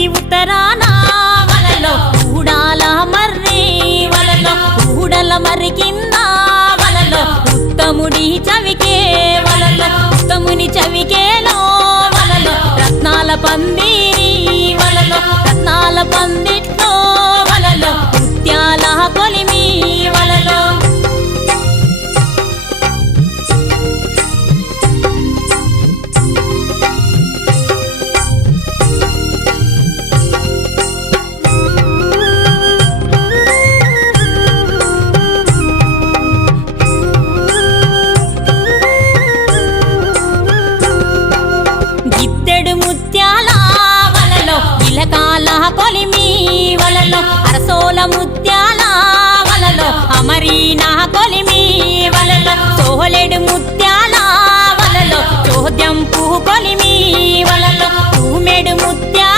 ఊరికి ఉత్తరాన వలలో ఊడాల మర్రి వలలో ఊడల మర్రి కింద వలలో ఉత్తముడి చవికే వలలో ఉత్తముని చవికేలో వలలో రత్నాల పందిరి వలలో రత్నాల పందిట్లో వలలో ముత్యాల కొలిమి వలలో గిద్దెడు ముత్యాల వలలో ఇలకాల కొలిమి వలలో అరసోల ముత్యాల వలలో అమరీనా కొలిమి వలలో సోలెడు ముత్యాల వలలో చోద్యం పువ్వు కొలిమి వలలో తూమెడు ముత్యాల